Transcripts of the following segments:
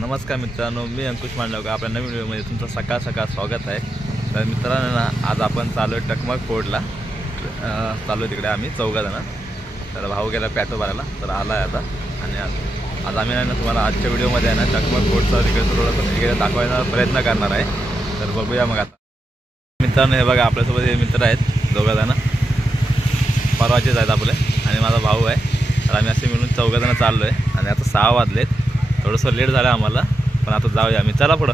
नमस्कार मित्रांनो, मी अंकुश मांडवकर. आपल्या नवीन व्हिडिओमध्ये तुमचं सकाळ सकाळ स्वागत आहे. तर मित्रांनो ना, आज आपण चालू आहे टकमक फोर्टला. चालू तिकडे आम्ही चौघजण. तर भाऊ गेला पेट्रोल भरायला, तर आला आहे आता. आणि आज आम्ही ना तुम्हाला आजच्या व्हिडिओमध्ये आहे ना टकमक फोर्टचा तिकडे थोडंसं तिकडे दाखवायचा प्रयत्न करणार आहे. तर बघूया मग आता. मित्रांनो हे बघा, आपल्यासोबत हे मित्र आहेत दोघंजण, परवाचेच आहेत आपले, आणि माझा भाऊ आहे. तर आम्ही असे मिळून चौघजण चाललो आहे. आणि आता 6 वाजलेत. थोडंसं लेट झालं आम्हाला, पण आता जाऊया आम्ही. चला पुढं.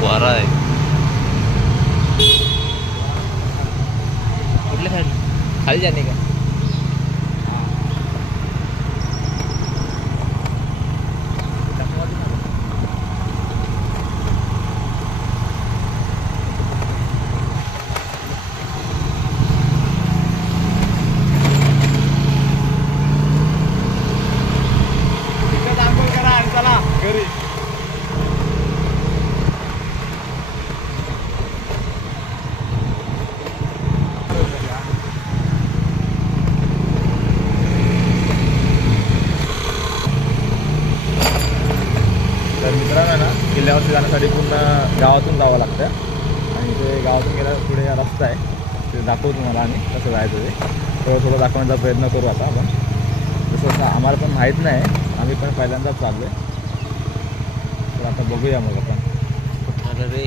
वारा आहे कुठल्या साईड खाली जाणे का? चला घरी. तर मित्रांनो ना, किल्ल्यावरती जाण्यासाठी पूर्ण गावातून जावं लागतं. आणि ते गावातून गेल्या पुढे रस्ता आहे, ते दाखवू तुम्हाला आम्ही कसं जायचं ते. थोडं थोडं दाखवण्याचा प्रयत्न करू आता आपण. तसं आम्हाला पण माहीत नाही, आम्ही पण पहिल्यांदाच चाललो आहे. तर आता बघूया मग आपण. रे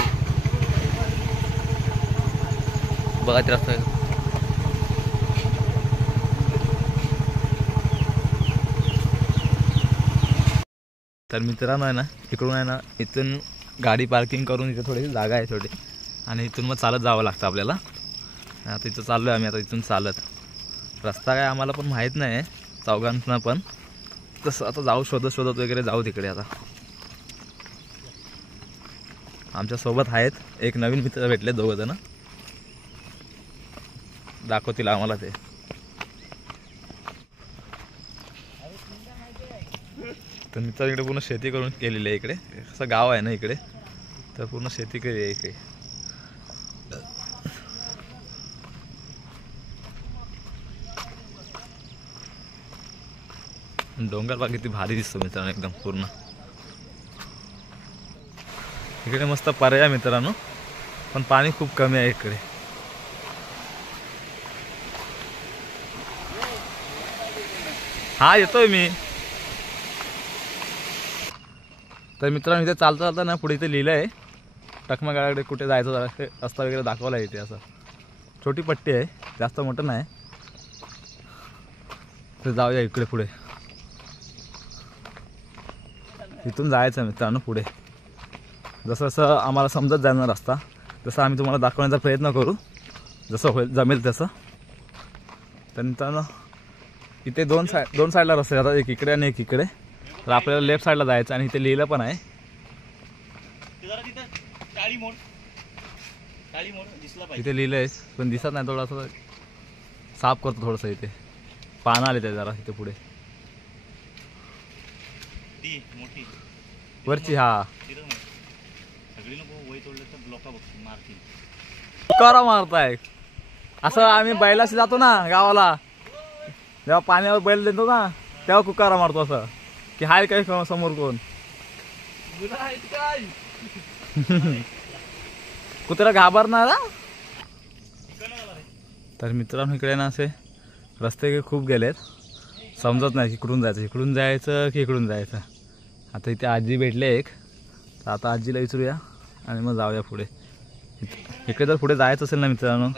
बघा ते रस्ता. तर मित्रांनो आहे ना, इकडून आहे ना, इथून गाडी पार्किंग करून इथे थोडी जागा आहे थोडी, आणि इथून मग चालत जावं लागतं आपल्याला. आता इथं चाललो आहे आम्ही, आता इथून चालत. रस्ता काय आम्हाला पण माहीत नाही आहे चौघांना पण. तसं आता जाऊ शोधत शोधत वगैरे जाऊ तिकडे. आता आमच्यासोबत आहेत एक नवीन मित्र भेटले, दोघंजणं दाखवतील आम्हाला ते. तर मित्र इकडे पूर्ण शेती करून केलेली आहे. इकडे असं गाव आहे ना इकडे, तर पूर्ण शेती केली आहे इकडे. डोंगर बाग किती भारी दिसतो मित्रांनो, एकदम पूर्ण. इकडे मस्त पर्याय मित्रांनो, पण पाणी खूप कमी आहे इकडे. हा येतोय मी. तर मित्रांनो इथे चालता चालता ना, पुढे इथे लिहिलं आहे टकमकाकडे कुठे जायचं जरा ते रस्ता वगैरे दाखवला आहे इथे. असं छोटी पट्टी आहे, जास्त मोठं नाही. तर जाऊया इकडे पुढे. इथून जायचं मित्रांनो पुढे. जसं जसं आम्हाला समजत जाणार रस्ता, तसं आम्ही तुम्हाला दाखवण्याचा प्रयत्न करू, जसं होईल जमेल तसं. तर मित्रांनो इथे दोन साईडला रस्ते जातात, एक इकडे आणि एक इकडे. तर आपल्याला लेफ्ट साईडला जायचं, आणि इथे लिहिलं पण आहे. इथे लिहिलं आहे पण दिसत नाही, थोडंसं साफ करतो थोडंसं. इथे पानं आले ते जरा इथे पुढे वरची. हा करा मारताय असं. आम्ही बैलाशी जातो ना गावाला, जेव्हा पाण्यावर बैल देतो ना, तेव्हा कुकारा मारतो असं, की हाय काय समोर कोण. कुत्रा घाबरणार. तर मित्रांनो इकडे ना असे रस्ते खूप गेलेत, समजत नाही इकडून जायचं इकडून जायचं की इकडून जायचं. आता इथे आजी भेटले एक, तर आता आजीला विचारूया आणि मग जाऊया पुढे. इकडे जर पुढे जायचं असेल ना मित्रांनो,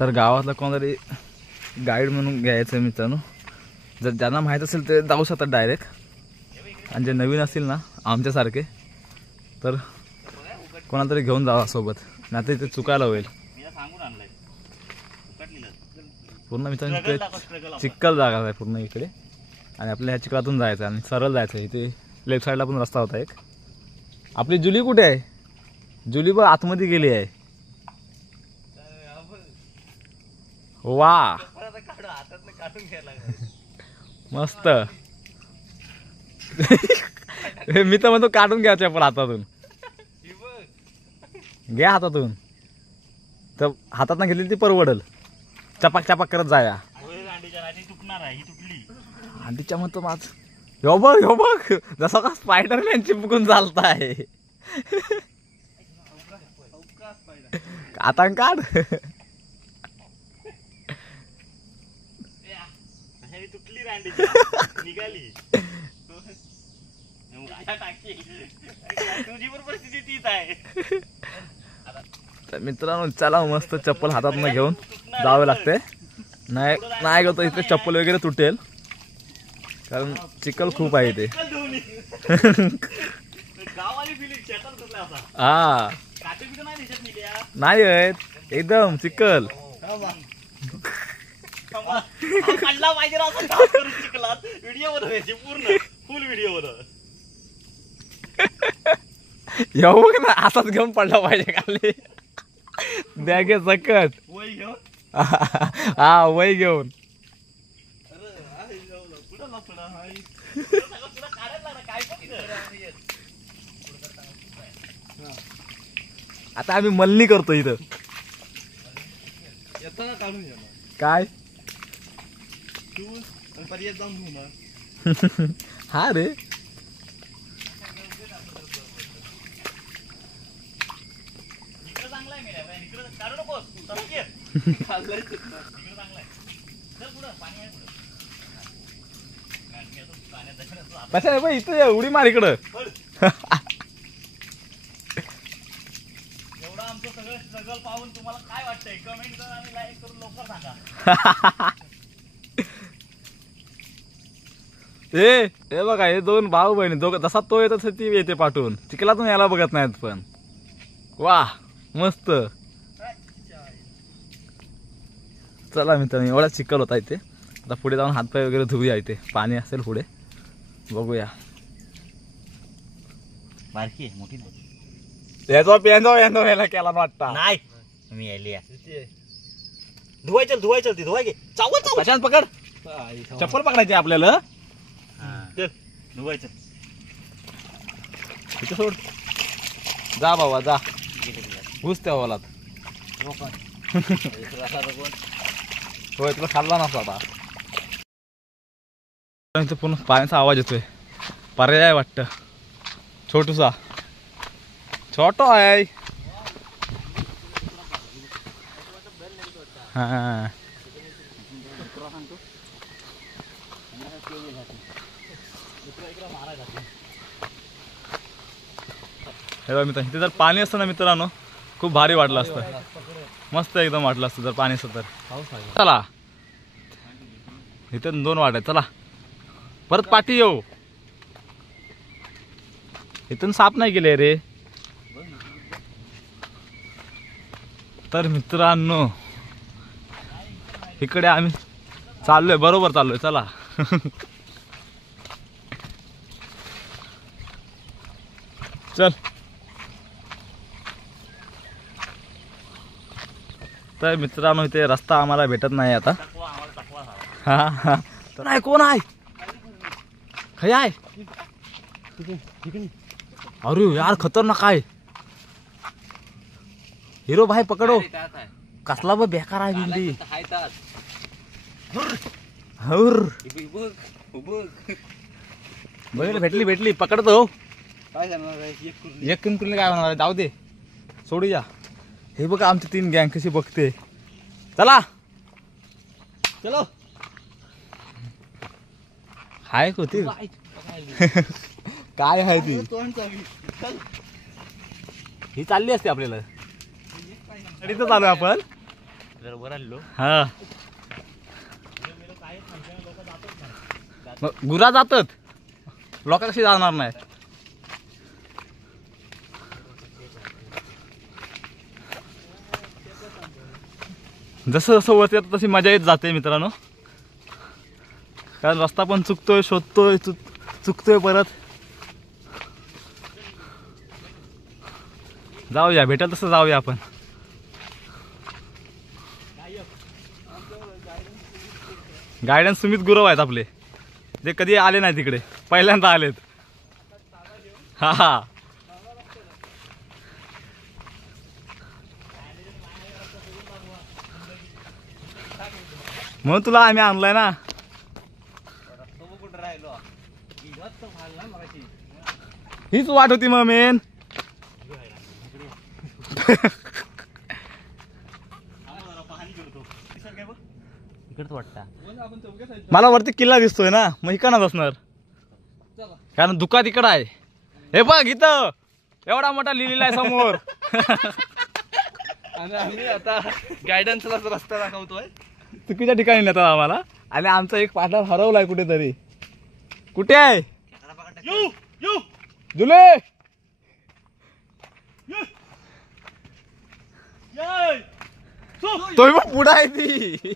तर गावातला कोणतरी गाईड म्हणून घ्यायचं मित्रांनो. जर ज्यांना माहीत असेल ते जाऊ शकतात डायरेक्ट, आणि जे नवीन असतील ना आमच्यासारखे, तर कोणाला तरी घेऊन जावा सोबत, नाही तर इथे चुकायला होईल. पूर्ण मित्रांनो इकडे चिखल जागा आहे पूर्ण इकडे. आणि आपल्या ह्या चिखलातून जायचं आणि सरळ जायचं. इथे लेफ्ट साईडला पण रस्ता होता एक. आपली जुली कुठे आहे? जुली बघ आतमध्ये गेली आहे. वा मस्त. मी तर म्हणतो काढून घ्या चप्पल हातातून. घ्या हातातून. तर हातात ना घेतली ती परवडल. चपाक चपाक करत जाया. अंडीच्या म्हणतो माझ हो बघ जसा का स्पायडरमॅन चिपकून चालताय. आता काढ. निघाली तुझी पण परिस्थिती तीच आहे. तर मित्रांनो चला मस्त चप्पल हातात न घेऊन जावे लागते. नाही गेलो तर इथे चप्पल वगैरे तुटेल कारण चिखल खूप आहे इथे. हा नाही आहेत एकदम चिखल. काढला पाहिजे व्हिडिओ बनवायची पूर्ण फुल व्हिडिओ बनव. येऊ बघ ना असाच घेऊन पडला पाहिजे खाली बॅगे सकट. वय घेऊन हा वय घेऊन. आता आम्ही मल्ली करतो इथं. काढून घ्या काय तू पर्यंत जाऊन घेऊ ना. हा रे कशा आहे इथं उडी मार इकडं. एवढं आमचं सगळं स्ट्रगल पाहून तुम्हाला काय वाटतंय कमेंट करा आणि लाईक करून लवकर सांगा. हे बघा हे दोन भाऊ बहिणी दोघं जसा तो येत तसं ती येते पाठवून. चिखलातून यायला बघत नाहीत पण. वा मस्त. चला मित्रांनो एवढा चिखल होता इथे. आता पुढे जाऊन हातपाय वगैरे धुवूया. इथे पाणी असेल पुढे बघूया. बारकी आहे मोठी याचा केला वाटता नाही मी यायली धुवायचं ती धुवाय घे चावल कशात पकड. चप्पल पकडायची आपल्याला. धुवायचं इथे सोड. जा बाबा जा घुस त्या हवालात. होय तुला खाल्ला नसता आता. इथे पूर्ण पाण्याचा आवाज येतोय. पर्याय वाटतं छोटूसा छोटो आहे. हा हे मित्र इथे जर पाणी असतं ना मित्रांनो खूप भारी वाटलं असतं. मस्त एकदम वाटलं असतं जर पाणी असतं तर. चला इथे 2 वाट आहे. चला परत पाठी येऊ. इथून साफ नाही गेले रे. तर मित्रांनो इकडे आम्ही चाललोय बरोबर चाललोय. चला चल. तर मित्रांनो इथे रस्ता आम्हाला भेटत नाही आता. हा तर नाही कोण आहे खय आहे. अरे यार खतरनाक आहे. हिरो भाई पकडो. कसला बघ बेकार आहे भिंडी. बघितलं भेटली पकडतो. एक कुंकुली काय होणार जाऊ दे सोडू या. हे बघा आमची 3 गँग कशी बघते. चला चलो हाय होती काय आहे ती. ही चालली असते आपल्याला. इथं चालू आपण बरोबर आलो. हा मग गुरा जातात लोक कशी जाणार नाही. जसं जसं वरती येतं तशी मजा येत जाते मित्रांनो. कारण रस्ता पण चुकतोय, शोधतोय, चुकतोय परत. जाऊया, भेटेल तसं जाऊया आपण. गायडन्स सुमित गुरव आहेत आपले, जे कधी आले नाही तिकडे, पहिल्यांदा आलेत. हा हा. म्हणून तुला आम्ही आणलाय ना. हीच वाट होती मग मेन. इकडच वाटतं. मला वरती किल्ला दिसतोय ना, मग इकडनंच असणार. कारण दुकान इकडं आहे. हे बघ इथं एवढा मोठा लिहिलेला आहे समोर. आणि आम्ही आता गायडन्सला रस्ता दाखवतोय. चुकीच्या ठिकाणी नेतात आम्हाला. आणि आमचा एक पार्टनर हरवलाय कुठेतरी. कुठे आहे जुले? तोय मग पुढं आहे ती.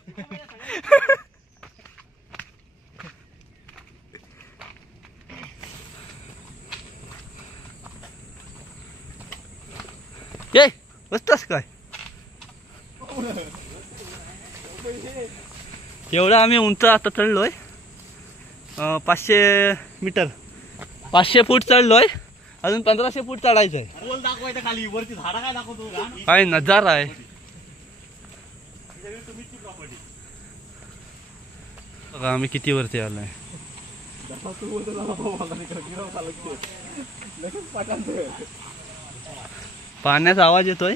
ये बसतोस काय? एवढं आम्ही उंच आता चढलोय. 500 मीटर, 500 फूट चढलोय. अजून 1500 फूट चढायचंय. पोल दाखवायचं खाली, वरती झाडा काय दाखवतो. काय नजारा आहे. बघा आम्ही किती वरती आलोय. पाण्याचा आवाज येतोय.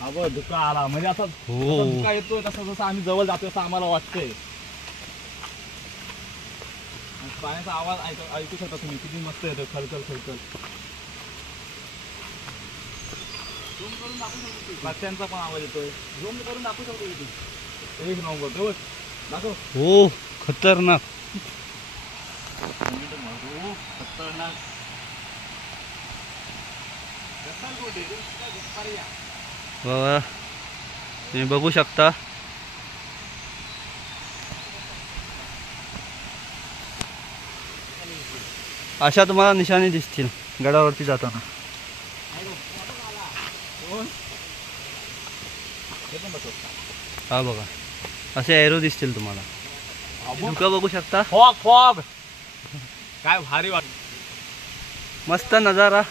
हा धुका आला म्हणजे असा धुका येतोय. तसं जसं आम्ही जवळ जातोय असं आम्हाला वाटतंय. पाण्याचा आवाज ऐकू शकता तुम्ही, किती मस्त येतो. खलखल खलखल. पक्ष्यांचा पण आवाज येतोय. झूम करून दाखवू शकतो इथे. एक नंबर दाखव. हो खतरनाक. खतरनाक. बाबा तुम्ही बघू शकता. अशा तुम्हाला निशाणी दिसतील गडावरती जाताना. हा बघा असे एरो दिसतील तुम्हाला. धुका बघू शकता. Fog fog. काय भारी वाट. मस्त नजारा.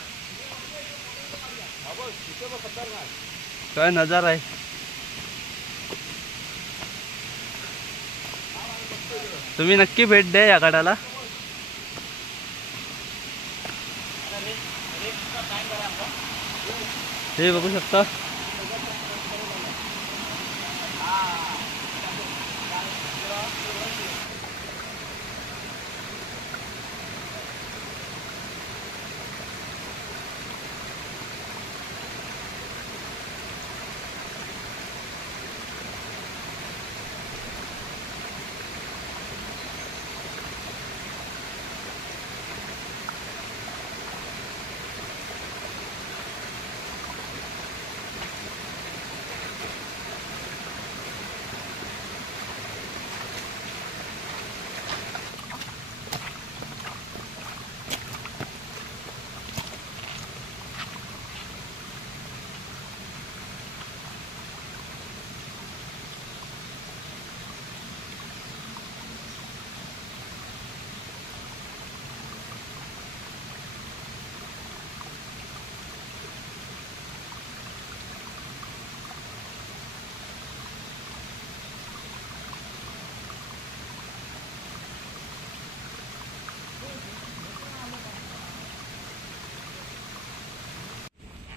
काय नजारा आहे. तुम्ही नक्की भेट द्या या गडाला. हे बघू शकता.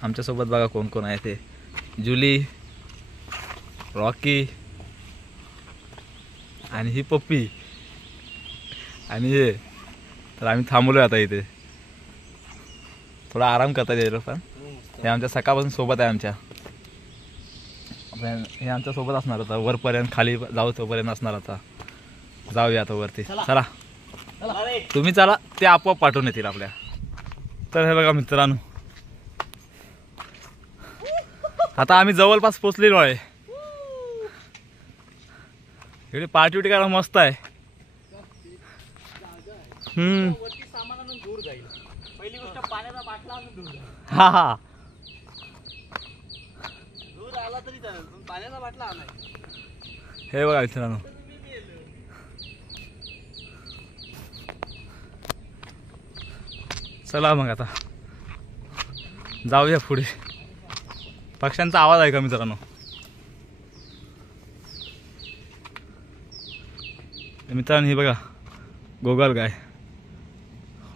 आमच्यासोबत बघा कोण कोण आहे ते. जुली, रॉकी आणि ही पप्पी आणि हे. तर आम्ही थांबलोय आता इथे. थोडा आराम करता येईल पण. हे आमच्या सकाळपासून सोबत आहे आमच्या. हे आमच्या सोबत असणार होता. वरपर्यंत खाली जाऊ तोपर्यंत असणार आता. जाऊया आता वरती. चला तुम्ही चला, ते आपोआप पाठवून येतील आपल्या. तर हे बघा मित्रांनो, आता आम्ही जवळपास पोचलेलो आहे. इकडे पार्टी उटी करायला मस्त आहे. वरती सामान आणून दूर जाईल. पहिली गोष्ट पाण्याचा बाटला आणून दूर जाईल. हा हा दूर आला तरी चालेल पण पाण्याचा बाटला आणाय. हे बघा मित्रांनो, चला मग आता जाऊया पुढे. पक्ष्यांचा आवाज आहे का मित्रांनो? मित्रांनो ही बघा गोगल गाय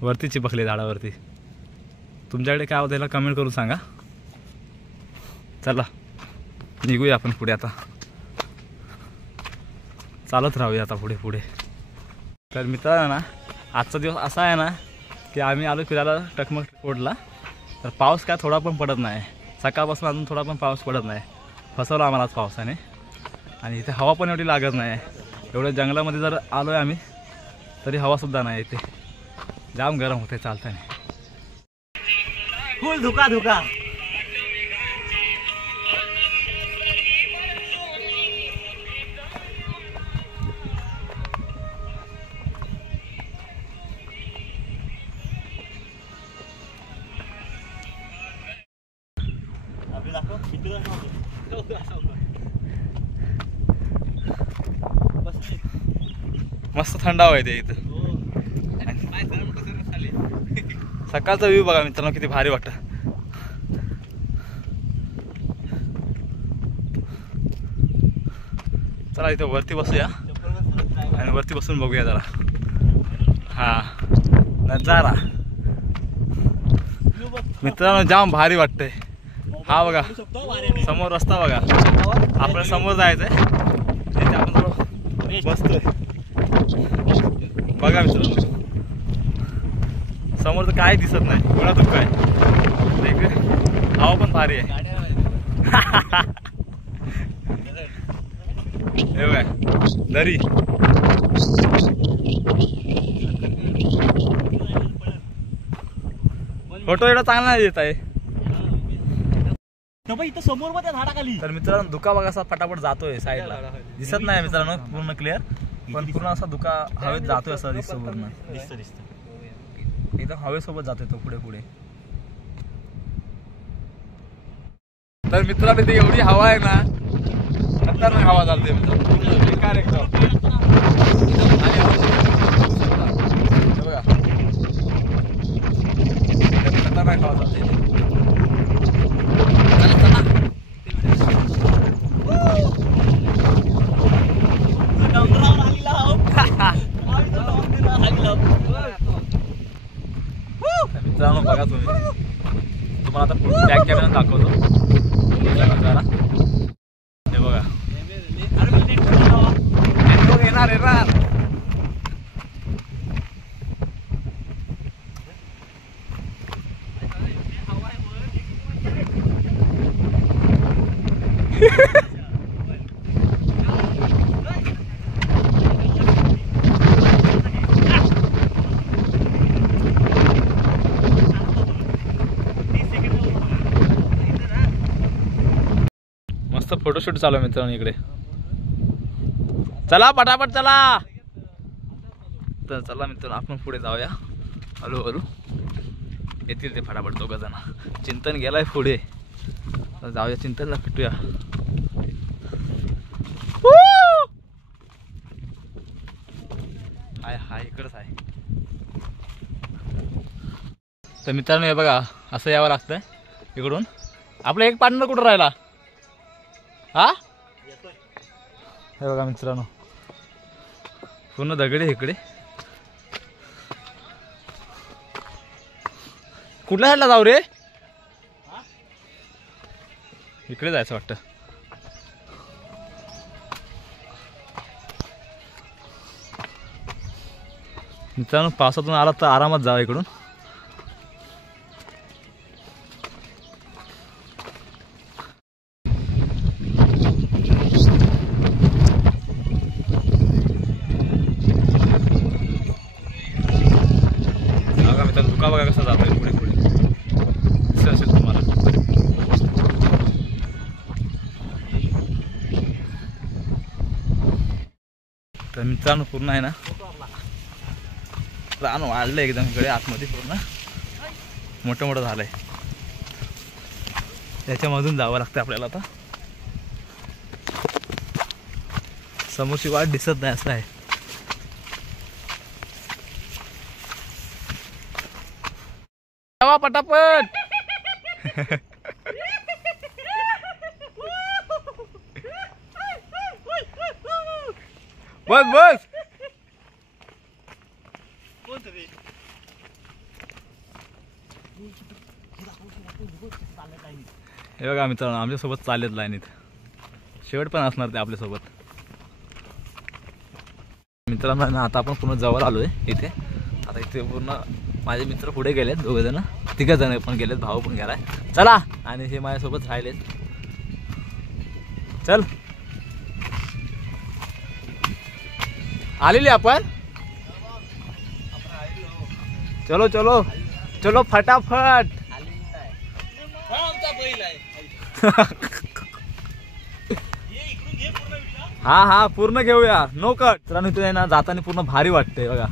वरती चिपकले झाडावरती. तुमच्याकडे काय आवाज यायला कमेंट करून सांगा. चला निघूया आपण पुढे आता. चालत राहूया आता पुढे पुढे. तर मित्रांनो ना, आजचा दिवस असा आहे ना की आम्ही आलो फिरायला टकमक फोर्टला. तर पाऊस काय थोडा पण पडत नाही. सकाळपासून अजून थोडा पण पाऊस पडत नाही. फसवलं आम्हाला आज पावसाने. आणि इथे हवा पण एवढी लागत नाही. एवढ्या जंगलामध्ये जर आलो आहे आम्ही तरी हवासुद्धा नाही इथे. जाम गरम होते चालताना. फुल धुका धुका. मस्त थंडावा आहे ते इथं. सकाळचा व्ह्यू बघा मित्रांनो किती भारी वाटतं. चला इथं वरती बसूया आणि वरती बसून बघूया जरा. हा नजारा मित्रांनो जाम भारी वाटतंय. हा बघा समोर रस्ता बघा. आपल्याला समोर जायचंय. तिथे आपण थोडं बसतोय बघा मित्रांनो. समोर तर काय दिसत नाही. एवढा धुका आहे. इकडे हवा पण भारी आहे. हे बघा दरी. फोटो एवढा चांगला नाही येत आहे. इथं समोर मध्ये झाडाखाली. तर मित्रांनो धुका बघा असा फटाफट जातोय साईडला. दिसत नाही मित्रांनो पूर्ण क्लिअर, पण पूर्ण असा धुका हवेत जातोय असं दिसतो पूर्ण. एकदम हवेसोबत जातोय तो पुढे पुढे. तर मित्रांनो इथे एवढी हवा आहे ना, खतरनाक हवा चालते मित्रांनो. बेकार एकदम. बघा खतरनाक हवा चालते. मित्रांनो बघा तुम्हाला आता बॅक कॅमेरा दाखवतो. हे बघा नेटवर्क येणार येणार. मस्त फोटोशूट चालू आहे मित्रांनो इकडे. चला पटापट चला. तर चला मित्रांनो आपण पुढे जाऊया. हळूहळू येतील ते फटाफट दोघं जण. चिंतन गेलाय पुढे. तर जाऊया चिंतनला भेटूया. हाय हाय इकडंच आहे. तर मित्रांनो हे बघा असं यावं लागतंय इकडून. आपला एक पार्टनर कुठं राहिला? हा हे बघा मित्रांनो पूर्ण दगडे इकडे. कुठल्या साईडला जाऊ रे? इकडे जायचं वाटतं. मित्रांनो पावसातून आला तर आरामात जावा इकडून. धुका बघा कसा जातोय पुढे पुढे. दिसत असेल तुम्हाला. तर मित्रांनो पूर्ण आहे ना रान वाढलं एकदम इकडे आतमध्ये पूर्ण मोठं मोठं झालंय. त्याच्यामधून जावं लागतं आपल्याला. आता समोरची वाट दिसत नाही असं आहे. पटापट बस बस. हे बघा मित्रांनो आमच्यासोबत चालत लाईनीत शेवट पण असणार ते आपल्यासोबत. मित्रांनो ना आता आपण पूर्ण जवळ आलोय इथे. आता इथे पूर्ण माझे मित्र पुढे गेलेत, 2 जण 3 जण पण गेलेत, भाऊ पण गेलाय. चला आणि हे माझ्यासोबत राहिलेत. चल आलेली आपण. चलो चलो चलो फटाफट. हा हा पूर्ण घेऊया नो कट. मित्रांनो इथे ना जाताना पूर्ण भारी वाटतंय बघा.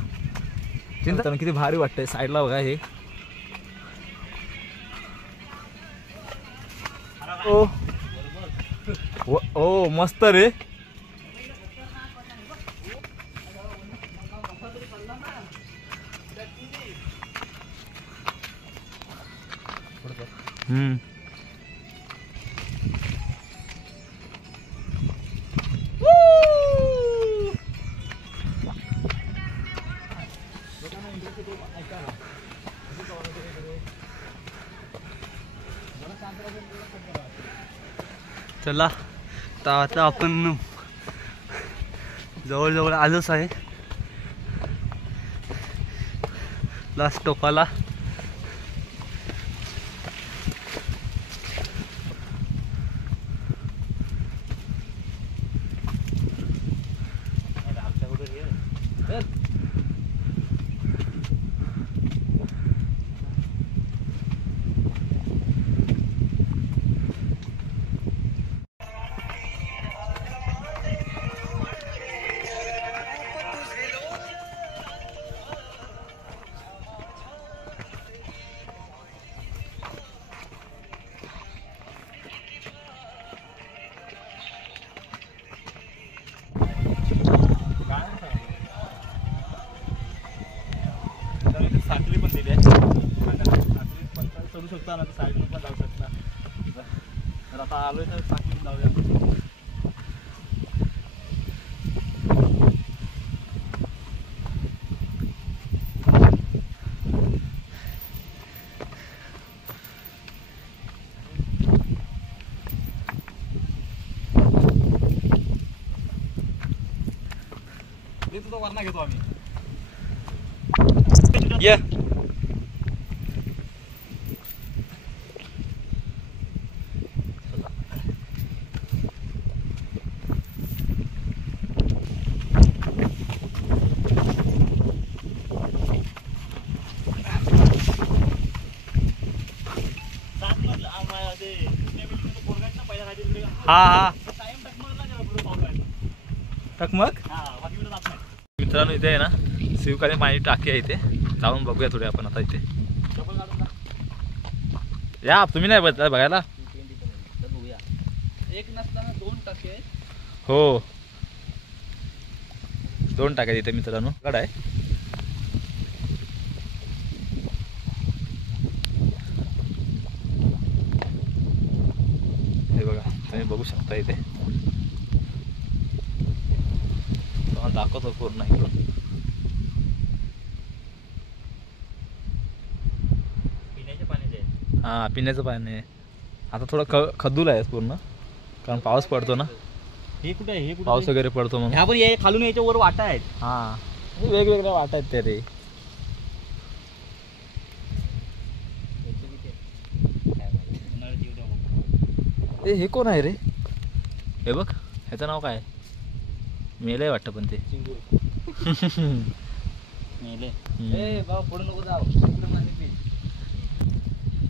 चिंता किती भारी वाटतंय. साईडला बघा हे ओ मस्त रे. चला तर आता आपण जवळजवळ आलोच आहे लास्ट टोकाला. साखळी पण दिली आहे. साखळी पण चढू शकता ना, साईडला पण जाऊ शकता. तर आता आलोय तर साखळी जाऊया. तुझा वरणा घेतो आम्ही. ये हा टकमक. मित्रांनो इथे आहे ना शिवकाली पाणी टाकी आहे. इथे जाऊन बघूया थोडे आपण आता. इथे या तुम्ही नाही बघायला. एक नसताना 2 टाके. हो 2 टाक्या इथे मित्रांनो कड आहे. हे बघा तुम्ही बघू शकता इथे. तुम्हाला दाखवतो पूर्ण इकडून. हा पिण्याचं पाणी आहे. आता थोडं खदूल आहे पूर्ण कारण पाऊस पडतो ना. हे कुठे आहे? हे कुठे पाऊस वगैरे पडतो म्हणून. ह्या पण खालून याच्या वर वाटा आहेत. हा वेगवेगळ्या वाटा आहेत त्या रे. हे कोण आहे रे? हे बघ ह्याचं नाव काय? मेलय वाटतं पण ते. मेले.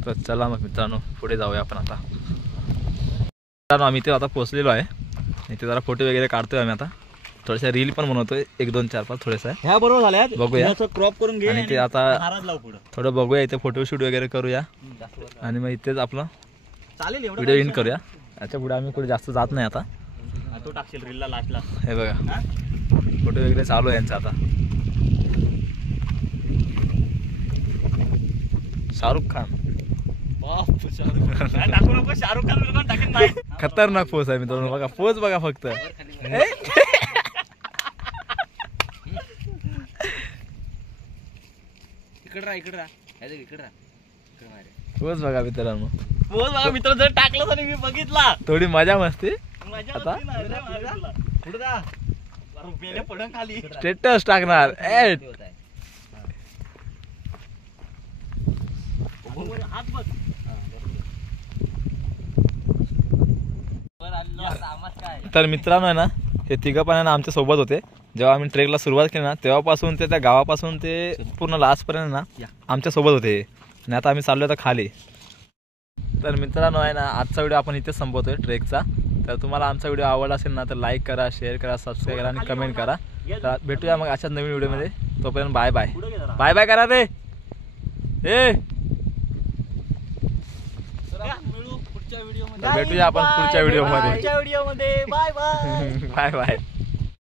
तर चला मग मित्रांनो पुढे जाऊया आपण आता. मित्रांनो आम्ही इथे आता पोहोचलेलो आहे. इथे जरा फोटो वगैरे काढतोय आम्ही आता. थोड्याशा रील पण बनवतोय 1 2 4 5 थोड्याशा ह्या बरोबर झाल्या बघूया. क्रॉप करून घे आणि ते आता नाराज लाव पुढं थोडं बघूया इथे फोटोशूट वगैरे करूया आणि मग इथेच आपलं चालेल एवढं व्हिडिओ इन करूया. याच्या पुढे आम्ही कुठे जास्त जात नाही आता. तो टाकशील रीलला लास्टला. हे बघा फोटो वगैरे चालू आहे यांचा आता. शाहरुख खान टाकू नको शाहरुख खान टाकेन नाही. खतरनाक पोज आहे मित्रांनो. बघा पोज बघा फक्त. पोज बघा मित्रांनो. बोल बघा मित्र जर टाकलं आणि मी बघितला थोडी मजा मस्ती मजा आता? होती ना, लय मागे तुला. पुढं जा. अरे बेले पडन खाली. स्टेटस टाकणार. हात बघ. तर मित्रांनो आहे ना हे तिघं पण आहे ना आमच्या सोबत होते जेव्हा आम्ही ट्रेकला सुरुवात केली ना तेव्हापासून ते त्या गावापासून ते पूर्ण लास्टपर्यंत ना आमच्या सोबत होते आणि आता आम्ही चाललो आता खाली. तर मित्रांनो आहे ना आजचा व्हिडिओ आपण इथेच संपवतोय ट्रेकचा. तर तुम्हाला आमचा व्हिडिओ आवडला असेल ना तर लाईक करा, शेअर करा, सबस्क्राईब करा आणि कमेंट करा. तर भेटूया मग अशाच नवीन व्हिडिओमध्ये. तोपर्यंत बाय बाय. पुढं घे जरा. बाय बाय करा रे. ए मिळू पुढच्या व्हिडिओ भेटूया आपण पुढच्या व्हिडिओमध्ये. पुढच्या व्हिडिओमध्ये बाय बाय. Bye bye.